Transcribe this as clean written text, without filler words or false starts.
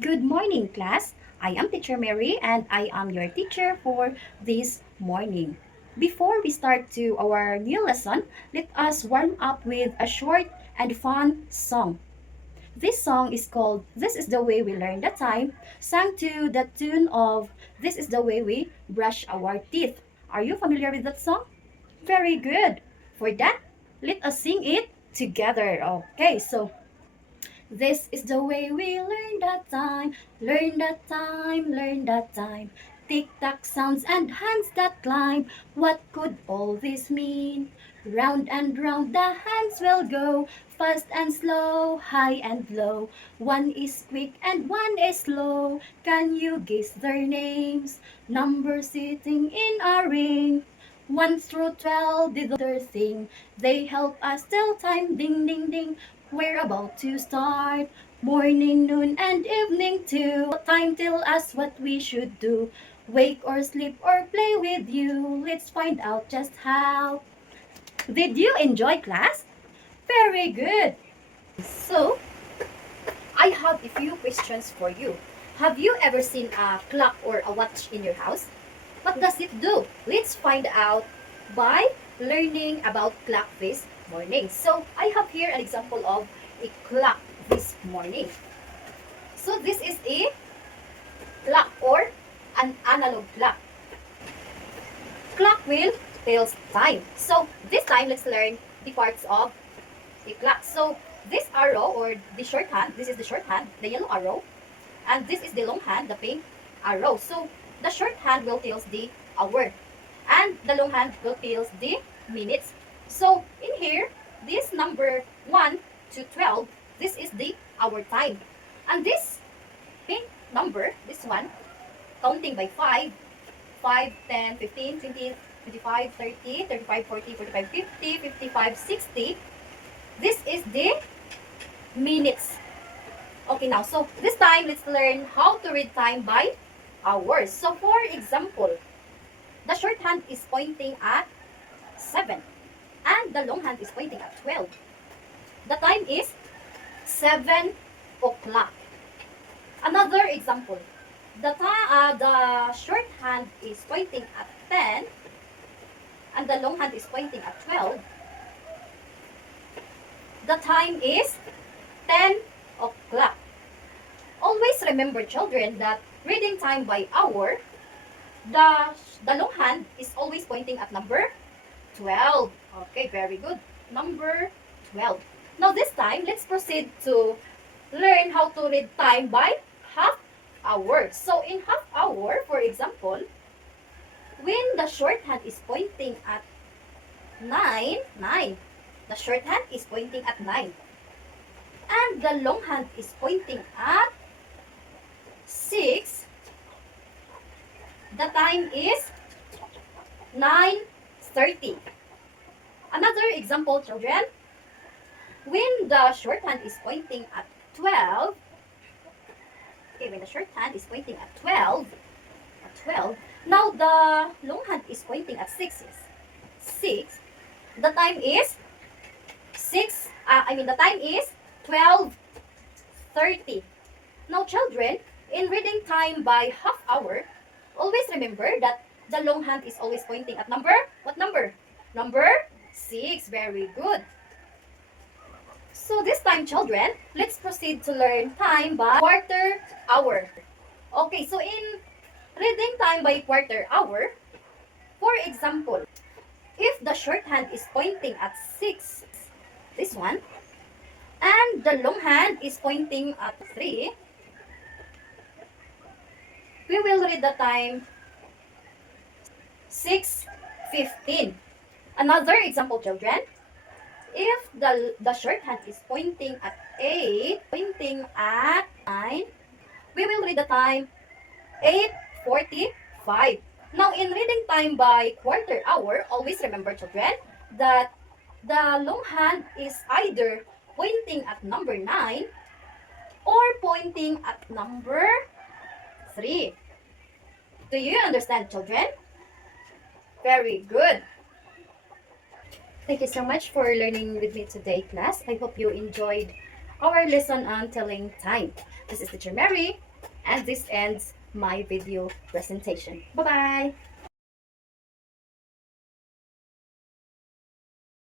Good morning, class. I am Teacher Mary and I am your teacher for this morning. Before we start to our new lesson, let us warm up with a short and fun song. This song is called This is the Way We Learn the Time, sung to the tune of This is the Way We Brush Our Teeth. Are you familiar with that song? Very good. For that, let us sing it together. Okay, so this is the way we learn that time, learn that time, learn that time. Tick tock sounds and hands that climb. What could all this mean? Round and round the hands will go, fast and slow, high and low. One is quick and one is slow. Can you guess their names? Numbers sitting in a ring. 1 through 12 did their thing. They help us tell time, ding ding ding. We're about to start. Morning, noon, and evening too. Time tell us what we should do. Wake or sleep or play with you. Let's find out just how. Did you enjoy class? Very good. So, I have a few questions for you. Have you ever seen a clock or a watch in your house? What does it do? Let's find out by learning about clock this morning. So, I have here an example of a clock this morning. So, this is a clock or an analog clock. Clock will tells time. So, this time, let's learn the parts of a clock. So, this arrow or the short hand, this is the short hand, the yellow arrow, and this is the long hand, the pink arrow. So, the short hand will tells the hour, and the long hand will tells the minutes. So, in here, this number 1 to 12, this is the hour time. And this pink number, this one, counting by 5, 5, 10, 15, 20, 25, 30, 35, 40, 45, 50, 55, 60. This is the minutes. Okay, now, so this time, let's learn how to read time by hours. So, for example, the short hand is pointing at 7, and the long hand is pointing at 12. The time is 7 o'clock. Another example, the short hand is pointing at 10, and the long hand is pointing at 12. The time is 10 o'clock. Always remember, children, that reading time by hour, the long hand is always pointing at number 12. Okay, very good. Number 12. Now this time, let's proceed to learn how to read time by half hour. So in half hour, for example, when the short hand is pointing at 9, the short hand is pointing at 9. And the long hand is pointing at 6. The time is 9:30. Another example, children. When the short hand is pointing at 12, okay, when the short hand is pointing at 12, now the long hand is pointing at 6. The time is the time is 12:30. Now, children, in reading time by half hour, always remember that the long hand is always pointing at number, what number? Number 6. Very good. So this time, children, let's proceed to learn time by quarter hour. Okay, so in reading time by quarter hour, for example, if the short hand is pointing at 6, this one, and the long hand is pointing at 3, we will read the time 6:15. Another example, children. If the short hand is pointing at 8, pointing at 9, we will read the time 8:45. Now, in reading time by quarter hour, always remember, children, that the long hand is either pointing at number 9 or pointing at number 3. Do you understand, children? Very good. Thank you so much for learning with me today, class. I hope you enjoyed our lesson on telling time. This is Teacher Mary. And this ends my video presentation. Bye-bye!